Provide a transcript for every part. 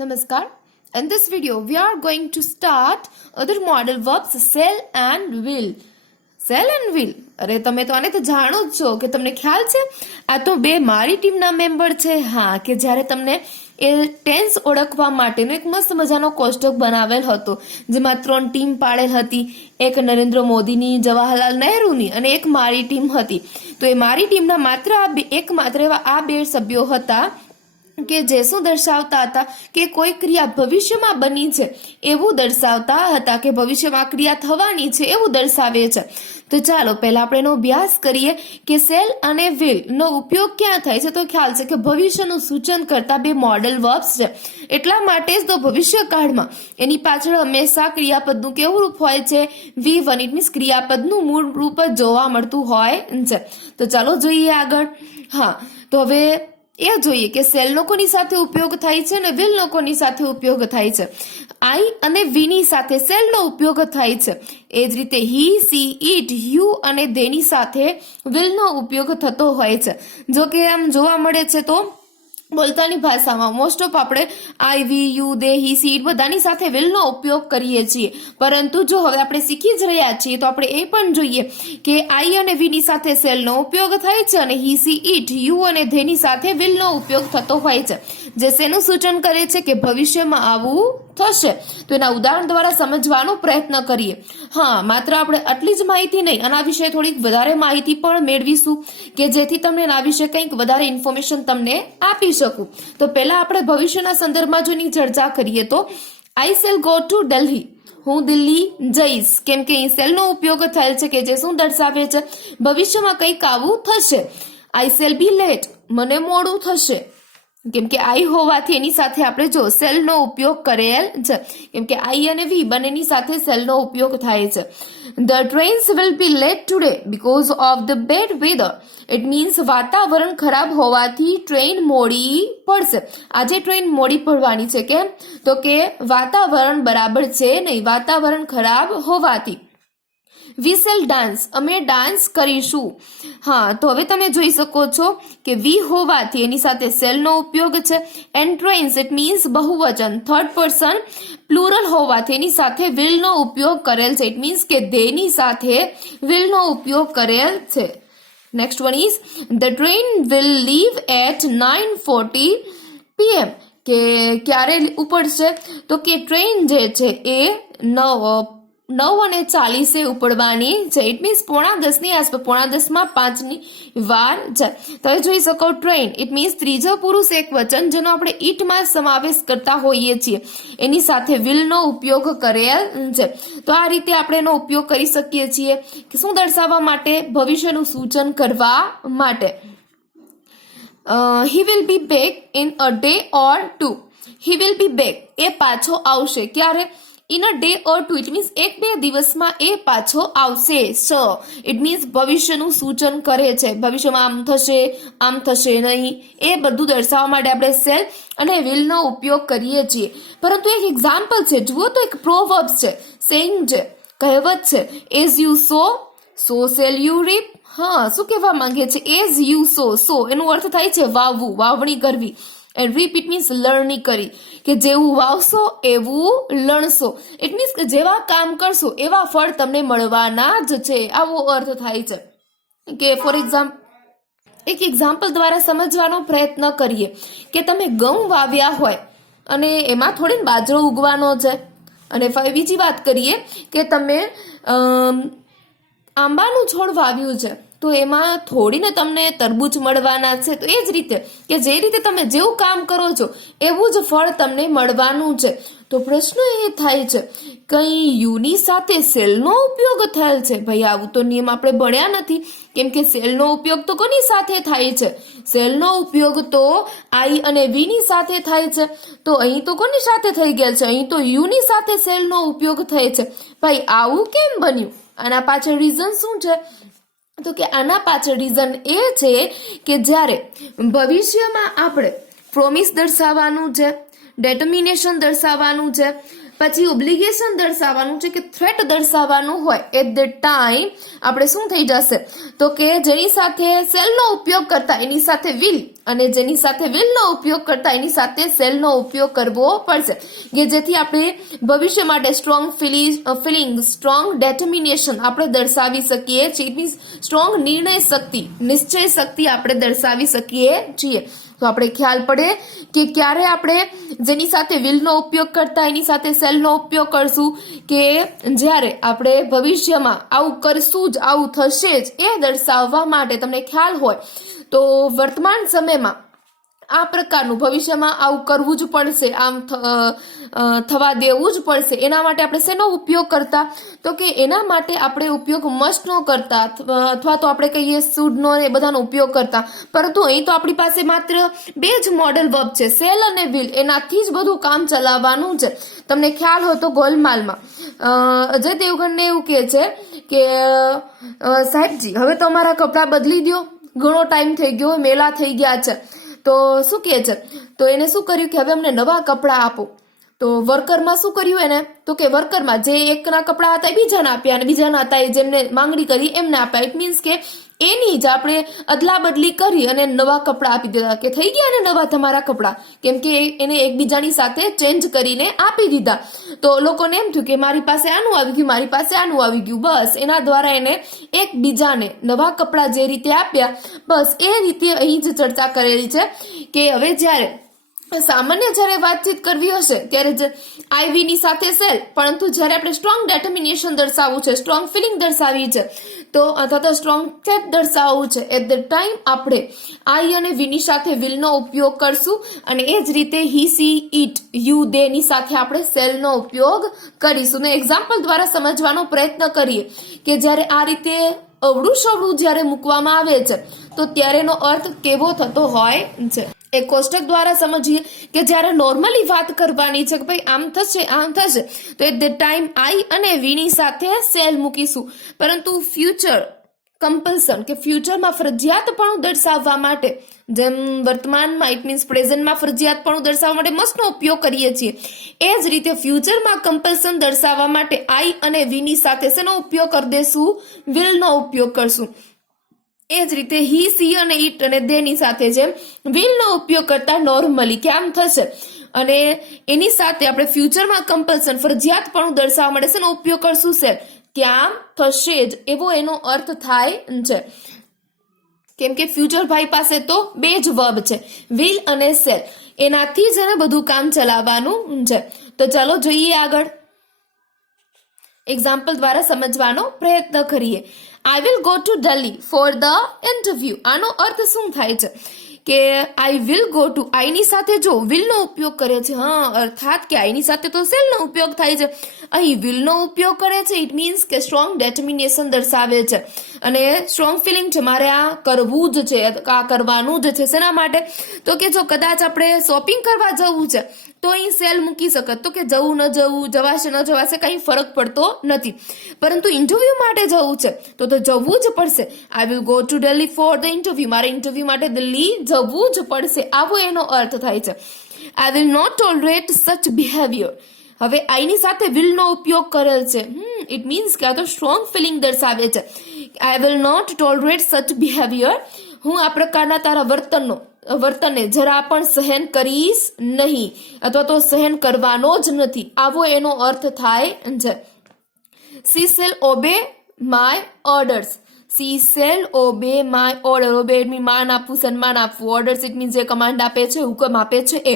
Namaskar. In this video, we are going to start other model verbs shall and will. Shall and will. અરે તમે તો આને તો જાણો જ છો કે તમને ખ્યાલ છે આ તો બે મારી ટીમના મેમ્બર છે. હા, કે જ્યારે તમને એ ટેન્સ ઓળખવા માટેનો એક મસ્ત મજાનો કોષ્ટક બનાવેલ હતો જેમાં 3 ટીમ પાડેલ હતી. એક નરેન્દ્ર મોદીની, જવાહરલાલ નહેરુની અને એક મારી ટીમ હતી. તો એ મારી ટીમના માત્ર એવા આ બે સભ્યો હતા કે જે શું દર્શાવતા હતા કે કોઈ ક્રિયા ભવિષ્યમાં બની છે એવું દર્શાવતા હતા, કે ભવિષ્યમાં ક્રિયા થવાની છે એવું દર્શાવે છે. તો ચાલો પહેલા આપણે એનો અભ્યાસ કરીએ કે શેલ અને વિલ નો ઉપયોગ ક્યાં થાય છે. તો ખ્યાલ છે કે ભવિષ્યનું સૂચન કરતા બે મોડલ વર્બ્સ છે. એટલા માટે જ તો ભવિષ્યકાળમાં એની પાછળ હંમેશા ક્રિયાપદનું કેવું રૂપ હોય છે? V1. ઇટ મીન્સ ક્રિયાપદનું મૂળ રૂપ જ જોવા મળતું હોય છે. તો ચાલો જોઈએ આગળ. હા, તો હવે એ જોઈએ કે સેલનો કોની સાથે ઉપયોગ થાય છે અને વિલનો કોની સાથે ઉપયોગ થાય છે. આઈ અને વીની સાથે સેલનો ઉપયોગ થાય છે. એ જ રીતે હી, સી, ઇટ, યુ અને ધેની સાથે વિલનો ઉપયોગ થતો હોય છે. જો કે આમ જોવા મળે છે તો બોલતાની ભાષામાં મોસ્ટ ઓફ આપણે I, we, you, they, he, she, it બધાની સાથે વિલનો ઉપયોગ કરીએ છીએ. પરંતુ જો હવે આપણે શીખી જ રહ્યા છીએ તો આપણે એ પણ જોઈએ કે આઈ અને વીની સાથે સેલનો ઉપયોગ થાય છે અને હી, સી, ઇટ, યુ અને ધેની સાથે વિલનો ઉપયોગ થતો હોય છે, જે શેનું સૂચન કરે છે કે ભવિષ્યમાં આવું થશે. તો એના ઉદાહરણ દ્વારા સમજવાનો પ્રયત્ન કરીએ. હા, માત્ર આપણે આટલી જ માહિતી નહીં, આના વિશે થોડીક વધારે માહિતી પણ મેળવીશું કે જેથી તમને એના વિશે કંઈક વધારે ઇન્ફોર્મેશન તમને આપી શકું. તો પહેલા આપણે ભવિષ્યના સંદર્ભમાં જો એની ચર્ચા કરીએ તો આઈ શેલ ગો ટુ દિલ્હી. હું દિલ્હી જઈશ. કેમ કે અહીં સેલનો ઉપયોગ થયેલ છે કે જે શું દર્શાવે છે? ભવિષ્યમાં કંઈક આવું થશે. I shall be late. મને મોડું થશે. કેમ કે આઈ હોવાથી એની સાથે આપણે જો સેલનો ઉપયોગ કરેલ છે. કેમ કે આઈ અને વી બંનેની સાથે સેલનો ઉપયોગ થાય છે. The trains will be late today because of the bad weather. It means વાતાવરણ ખરાબ હોવાથી ટ્રેન મોડી પડશે. આજે ટ્રેન મોડી પડવાની છે. કેમ? તો કે વાતાવરણ બરાબર છે નહીં, વાતાવરણ ખરાબ હોવાથી. We shall dance. અમે ડાન્સ કરીશું. હા, તો હવે તમે જોઈ શકો છો કે વી હોવાથી એની સાથે સેલનો ઉપયોગ છે. એન્ડ ટ્રેન્સ ઇટ મીન્સ બહુવચન, થર્ડ પર્સન પ્લુરલ હોવાથી એની સાથે વિલનો ઉપયોગ કરેલ છે. ઇટ મીન્સ કે ધેની સાથે વિલનો ઉપયોગ કરેલ છે. Next one is the train will leave at 9:40 PM. કે ક્યારે ઉપડશે? તો કે ટ્રેન જે છે એ 9:40 ઉપડવાની છે. ઇટ મીન્સ 9:45 આસપાસ, 9:45 વાર છે. તમે જોઈ શકો ટ્રેન ઇટ મીન્સ ત્રીજો પુરુષ એક વચન જેનો આપણે ઈટમાં સમાવેશ કરતા હોઈએ છીએ એની સાથે વિલનો ઉપયોગ કરેલ છે. તો આ રીતે આપણે એનો ઉપયોગ કરી શકીએ છીએ કે શું દર્શાવવા માટે? ભવિષ્યનું સૂચન કરવા માટે. He will be back in a day or two. He will be back. એ પાછો આવશે. ક્યારે? In a day or two. It means 1-2 દિવસમાં એ પાછો આવશે. સો ઇટ મીન્સ ભવિષ્યનું સૂચન કરે છે. ભવિષ્યમાં આમ થશે નહીં, એ બધું દર્શાવવા માટે આપણે શેલ અને વિલનો ઉપયોગ કરીએ છીએ. પરંતુ એક એક્ઝામ્પલ છે, જુઓ તો એક પ્રોવર્બ્સ છે, સેઇંગ છે, કહેવત છે. As you sow shall you reap. હા, શું કહેવા માંગે છે? એઝ યુ સો એનો અર્થ થાય છે વાવવું, વાવણી કરવી. એન્ડ રીપ ઇટ મીન્સ લણણી કરી, કે જેવું વાવશો એવું લણશો. ઇટ મીન્સ કે જેવા કામ કરશો એવા ફળ તમને મળવાના જ છે. આવો અર્થ થાય છે. કે ફોર એક્ઝામ્પલ એક એક્ઝામ્પલ દ્વારા સમજવાનો પ્રયત્ન કરીએ કે તમે ઘઉં વાવ્યા હોય અને એમાં થોડી બાજરો ઉગવાનો છે. અને બીજી વાત કરીએ કે તમે આંબાનું છોડ વાવ્યું છે તો એમાં થોડીને તમને તરબૂચ મળવાના છે. તો એ જ રીતે કે જે રીતે તમે જેવું કામ કરો છો એવું જ ફળ તમને મળવાનું છે. તો પ્રશ્ન એ થાય છે કઈ યુની સાથે સેલનો ઉપયોગ થયેલ છે? ભાઈ આવું તો નિયમ આપણે ભણ્યા નથી. કેમ કે સેલનો ઉપયોગ તો કોની સાથે થાય છે? સેલનો ઉપયોગ તો આઈ અને વીની સાથે થાય છે. તો અહીં તો કોની સાથે થઈ ગયેલ છે? અહીં તો યુની સાથે સેલનો ઉપયોગ થાય છે. ભાઈ આવું કેમ બન્યું? આના પાછળ રીઝન શું છે? તો કે આના પાછળ રીઝન એ છે કે જ્યારે ભવિષ્યમાં આપણે પ્રોમિસ દર્શાવવાનું છે, ડેટર્મિનેશન દર્શાવવાનું છે, પછી ઓબ્લિગેશન દર્શાવવાનું છે કે થ્રેટ દર્શાવવાનું હોય એટ ધ ટાઈમ આપણે શું થઈ જશે તો કે જેની સાથે સેલનો ઉપયોગ કરતા એની સાથે વિલ અને જેની સાથે વિલનો ઉપયોગ કરતા એની સાથે સેલનો ઉપયોગ કરવો પડશે કે જેથી આપણે ભવિષ્ય માટે સ્ટ્રોંગ ફિલિંગ સ્ટ્રોંગ ડેટર્મિનેશન આપણે દર્શાવી શકીએ છીએ. મીન્સ સ્ટ્રોંગ નિશ્ચય શક્તિ આપણે દર્શાવી શકીએ છીએ. તો આપણે ખ્યાલ પડે કે ક્યારે આપણે જેની સાથે વિલનો ઉપયોગ કરતા એની સાથે સેલનો ઉપયોગ કરશું કે જ્યારે આપણે ભવિષ્યમાં આવું કરશું જ આવું થશે જ એ દર્શાવવા માટે તમને ખ્યાલ હોય તો વર્તમાન સમયમાં આ પ્રકારનું ભવિષ્યમાં આવું કરવું જ પડશે આમ થવા દેવું જ પડશે એના માટે આપણે શેનો ઉપયોગ કરતા તો કે એના માટે આપણે ઉપયોગ મસ્ટનો કરતા અથવા તો આપણે કહીએ શુડનો એ બધાનો ઉપયોગ કરતા પરંતુ અહીં તો આપણી પાસે માત્ર 2 જ મોડલ વર્બ છે સેલ અને વિલ એનાથી જ બધું કામ ચલાવવાનું છે. તમને ખ્યાલ હોય તો ગોલમાલમાં અજય દેવગણને એવું કહે છે કે સાહેબજી હવે તો અમારા કપડાં બદલી દો ઘણો ટાઈમ થઈ ગયો મેલા થઈ ગયા છે તો શું કહે છે તો એને શું કર્યું કે હવે અમને નવા કપડાં આપો તો વર્કરમાં શું કર્યું એને તો કે વર્કરમાં જે એકના કપડાં હતા એ બીજાને આપ્યા અને બીજાના હતા એ જેમને માંગણી કરી એમને આપ્યા. ઇટ મીન્સ કે એની જ આપણે અદલા બદલી કરી અને નવા કપડાં આપી દીધા કે થઈ ગયા ને નવા તમારા કપડાં કેમ કે એને એકબીજાની સાથે ચેન્જ કરીને આપી દીધા. તો લોકોને એમ થયું કે મારી પાસે આનું આવી ગયું મારી પાસે આનું આવી ગયું બસ એના દ્વારા એને એકબીજાને નવા કપડાં જે રીતે આપ્યા બસ એ રીતે અહીં જ ચર્ચા કરેલી છે કે હવે જ્યારે સામાન્ય જ્યારે વાતચીત કરવી હશે ત્યારે જ આઈવીની સાથે સેલ પરંતુ જ્યારે આપણે સ્ટ્રોંગ ડેટર્મિનેશન દર્શાવવું છે સ્ટ્રોંગ ફિલિંગ દર્શાવવી છે તો અથવા તો સ્ટ્રોંગ થ્રેટ દર્શાવવું છે એટ ધ ટાઈમ આપણે આઈ અને વીની સાથે વિલનો ઉપયોગ કરશું અને એ જ રીતે હી સી ઇટ યુ દે ની સાથે આપણે સેલનો ઉપયોગ કરીશું ને એક્ઝામ્પલ દ્વારા સમજવાનો પ્રયત્ન કરીએ કે જ્યારે આ રીતે અવળું સવળું જ્યારે મૂકવામાં આવે છે તો ત્યારે એનો અર્થ કેવો થતો હોય છે. એક કોષ્ટક દ્વારા સમજીએ કે જ્યારે નોર્મલી વાત કરવાની છે કે ભાઈ આમ થશે તો એટ ધ ટાઈમ આઈ અને વીની સાથે સેલ મૂકીશું પરંતુ ફ્યુચર કમ્પલ્સન કે ફ્યુચરમાં ફરજિયાતપણું દર્શાવવા માટે જેમ વર્તમાનમાં ઇટ મીન્સ પ્રેઝન્ટમાં ફરજિયાતપણું દર્શાવવા માટે મસ્ટનો ઉપયોગ કરીએ છીએ એ જ રીતે ફ્યુચરમાં કમ્પલ્સન દર્શાવવા માટે આઈ અને વીની સાથે શેનો ઉપયોગ કરી દેશું વિલનો ઉપયોગ કરશું. એ જ રીતે હી સી અને ઇટ અને દેની સાથે જેમ વિલનો ઉપયોગ કરતા નોર્મલી કે આમ થશે અને એની સાથે આપણે ફ્યુચરમાં કમ્પલ્સન ફરજિયાતપણું દર્શાવવા માટે શેનો ઉપયોગ કરશું સેલ કે આમ થશે જ એવો એનો અર્થ થાય છે કેમ કે ફ્યુચર ભાઈ પાસે તો 2 જ વર્બ છે વિલ અને સેલ એનાથી જ એને બધું કામ ચલાવવાનું છે. તો ચાલો જોઈએ આગળ એક્ઝામ્પલ દ્વારા સમજવાનો પ્રયત્ન કરીએ. I will go to Delhi for the interview. આનો અર્થ શું થાય છે કે આઈ વિલ ગો ટુ આઈની સાથે જો વિલનો ઉપયોગ કરે છે અર્થાત કે આઈની સાથે તો સેલનો ઉપયોગ થાય છે અહીં વિલનો ઉપયોગ કરે છે ઇટ મીન્સ કે સ્ટ્રોંગ ડેટર્મિનેશન દર્શાવે છે અને સ્ટ્રોંગ ફિલિંગ છે મારે આ કરવું જ છે આ કરવાનું જ છે શેના માટે તો કે જો કદાચ આપણે શોપિંગ કરવા જવું છે તો અહીં સેલ મૂકી શકત તો કે જવું ન જવું જવાશે ન જવાશે કંઈ ફરક પડતો નથી પરંતુ ઇન્ટરવ્યુ માટે જવું છે તો જવું જ પડશે. I will go to Delhi for the interview મારે ઇન્ટરવ્યુ માટે દિલ્હી જવું જ પડશે આવો એનો અર્થ થાય છે. I will not tolerate such behaviour. હવે આઈની સાથે વિલનો ઉપયોગ કરેલ છે ઇટ મીન્સ કે આ તો સ્ટ્રોંગ ફિલિંગ દર્શાવે છે. I will not tolerate such behaviour હું આ પ્રકારના તારા વર્તનને જરા પણ સહન કરીશ નહીં અથવા તો સહન કરવાનો જ નથી આવો એનો અર્થ થાય છે. She shall obey my orders. She shall obey my order. Obey it mean માન આપવું સન્માન આપવું ઓર્ડર્સ ઇટ મીન્સ જે કમાન્ડ આપે છે હુકમ આપે છે એ.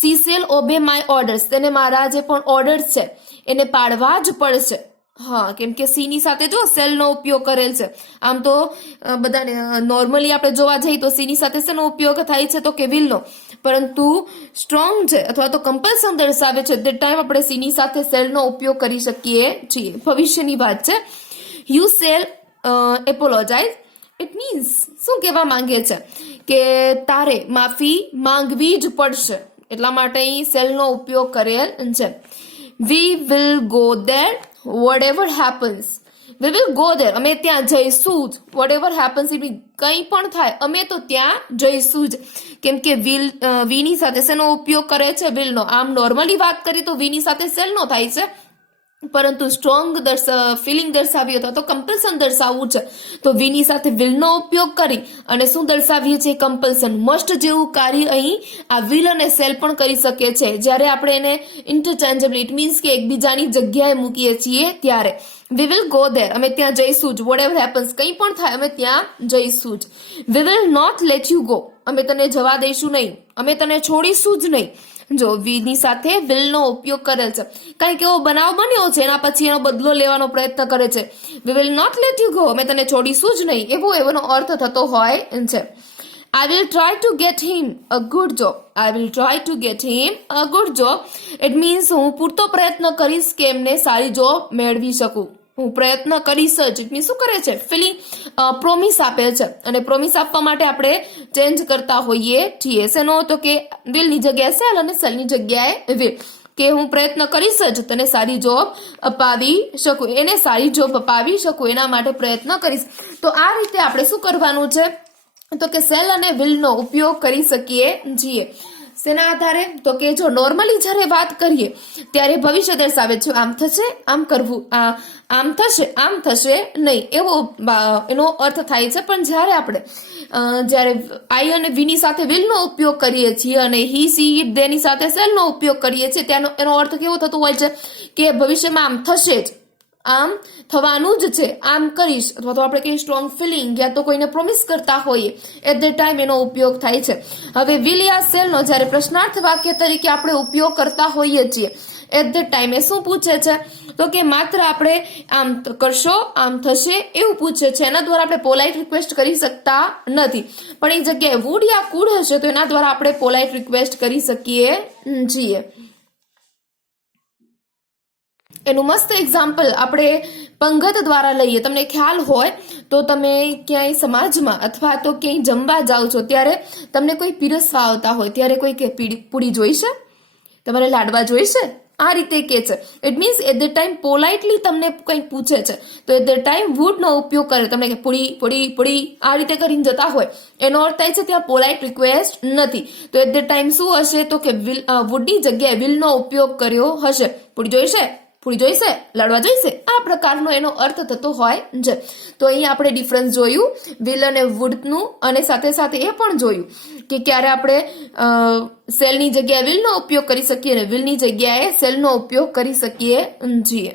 She shall obey my orders તેને મારા જે પણ ઓર્ડર્સ છે એને પાળવા જ પડશે. કેમ કે સી ની સાથે જો સેલનો ઉપયોગ કરેલ છે આમ તો બધાને નોર્મલી આપણે જોવા જઈએ તો સી ની સાથે શેનો ઉપયોગ થાય છે તો કે વિલનો પરંતુ સ્ટ્રોંગ છે અથવા તો કમ્પલ્સન દર્શાવે છે તે ટાઈમ આપણે સી ની સાથે સેલનો ઉપયોગ કરી શકીએ છીએ. ભવિષ્યની વાત છે. યુ સેલ એપોલોજાઇઝ ઇટ મીન્સ શું કહેવા માંગે છે કે તારે માફી માંગવી જ પડશે એટલા માટે અહીં સેલનો ઉપયોગ કરેલ છે. We will go there whatever happens. We will go there, અમે ત્યાં જઈશું જ. વોટ એવર હેપન્સ ઇટ, કંઈ પણ થાય અમે તો ત્યાં જઈશું જ. કેમ કે વીની સાથે શેનો ઉપયોગ કરે છે? વિલનો. આમ નોર્મલી વાત કરીએ તો વીની સાથે શેલનો થાય છે, પરંતુ સ્ટ્રોંગ ફિલિંગ દર્શાવી અથવા તો કમ્પલ્સન દર્શાવવું છે તો વીની સાથે વિલનો ઉપયોગ કરી અને શું દર્શાવીએ છીએ? કમ્પલ્સન. મસ્ટ જેવું કાર્ય અહીં આ વિલ અને સેલ પણ કરી શકે છે જ્યારે આપણે એને ઇન્ટરચેન્જેબલ, ઇટ મીન્સ કે એકબીજાની જગ્યાએ મૂકીએ છીએ ત્યારે. વી વિલ ગો ધેર, અમે ત્યાં જઈશું જ. વોટ એવર હેપન્સ, કંઈ પણ થાય અમે ત્યાં જઈશું જ. We will not let you go, અમે તને જવા દઈશું નહીં, અમે તને છોડીશું જ નહીં. જો વીની સાથે વિલનો ઉપયોગ કરેલ છે, કંઈક એવો બનાવ બન્યો છે એના પછી એનો બદલો લેવાનો પ્રયત્ન કરે છે. We will not let you go, અમે તને છોડીશું જ નહીં, એવો અર્થ થતો હોય છે. I will try to get him a good job. I will try to get him a good job. It means હું પૂરતો પ્રયત્ન કરીશ કે એમને સારી જોબ મેળવી શકું. હું પ્રયત્ન કરીશ જ. ઇટ મીન્સ શું કરે છે? ફિલિંગ પ્રોમિસ આપે છે. અને પ્રોમિસ આપવા માટે આપણે ચેન્જ કરતા હોઈએ છીએ. શેનો? તો કે વિલની જગ્યાએ સેલ અને સેલની જગ્યાએ વિલ. કે હું પ્રયત્ન કરીશ જ તને સારી જોબ અપાવી શકું, એને સારી જોબ અપાવી શકું એના માટે પ્રયત્ન કરીશ. તો આ રીતે આપણે શું કરવાનું છે? તો કે સેલ અને વિલનો ઉપયોગ કરી શકીએ છીએ. શેના આધારે? તો કે જો નોર્મલી જ્યારે વાત કરીએ ત્યારે ભવિષ્ય દર્શાવે છે, આમ થશે, આમ કરવું, આમ થશે, આમ થશે નહીં, એવો એનો અર્થ થાય છે. પણ જ્યારે આપણે જ્યારે આઈ અને વીની સાથે વિલનો ઉપયોગ કરીએ છીએ અને હી, સી, ઇટ, દેની સાથે સેલનો ઉપયોગ કરીએ છીએ ત્યાંનો એનો અર્થ કેવો થતો હોય છે કે ભવિષ્યમાં આમ થશે જ, આમ થવાનું જ છે, આમ કરીશ. અથવા તો આપણે કઈ સ્ટ્રોંગ ફિલિંગ યા તો કોઈને પ્રોમિસ કરતા હોઈએ એટ ધ ટાઈમ એનો ઉપયોગ થાય છે. હવે વિલ યા સેલનો જ્યારે પ્રશ્નાર્થ વાક્ય તરીકે આપણે ઉપયોગ કરતા હોઈએ છીએ એટ ધ ટાઈમ એ શું પૂછે છે? તો કે માત્ર આપણે આમ કરશો, આમ થશે એવું પૂછે છે. એના દ્વારા આપણે પોલાઇટ રિક્વેસ્ટ કરી શકતા નથી. પણ એ જગ્યાએ વુડ યા કુડ હશે તો એના દ્વારા આપણે પોલાઇટ રિક્વેસ્ટ કરી શકીએ છીએ. એનું મસ્ત એક્ઝામ્પલ આપણે પંગત દ્વારા લઈએ. તમને ખ્યાલ હોય તો તમે ક્યાંય સમાજમાં અથવા તો ક્યાંય જમવા જાઓ છો ત્યારે તમને કોઈ પીરસવા આવતા હોય ત્યારે કોઈ કે પૂરી જોઈશે, તમારે લાડવા જોઈશે, આ રીતે કે છે. It means at the time politely તમને કંઈક પૂછે છે તો એટ ધ ટાઈમ વુડનો ઉપયોગ કરે. તમને કે પૂરી પૂરી પૂરી આ રીતે કરીને જતા હોય એનો અર્થ થાય છે ત્યાં પોલાઇટ રિક્વેસ્ટ નથી. તો એટ ધ ટાઈમ શું હશે? તો કે વુડની જગ્યાએ વિલનો ઉપયોગ કર્યો હશે. પૂરી જોઈશે, પૂરી જોઈશે, લાડવા જોઈશે, આ પ્રકારનો એનો અર્થ થતો હોય છે. તો અહીં આપણે ડિફરન્સ જોયું વિલ અને વુડનું, અને સાથે સાથે એ પણ જોયું કે ક્યારે આપણે સેલની જગ્યાએ વિલનો ઉપયોગ કરી શકીએ અને વિલની જગ્યાએ સેલનો ઉપયોગ કરી શકીએ છીએ.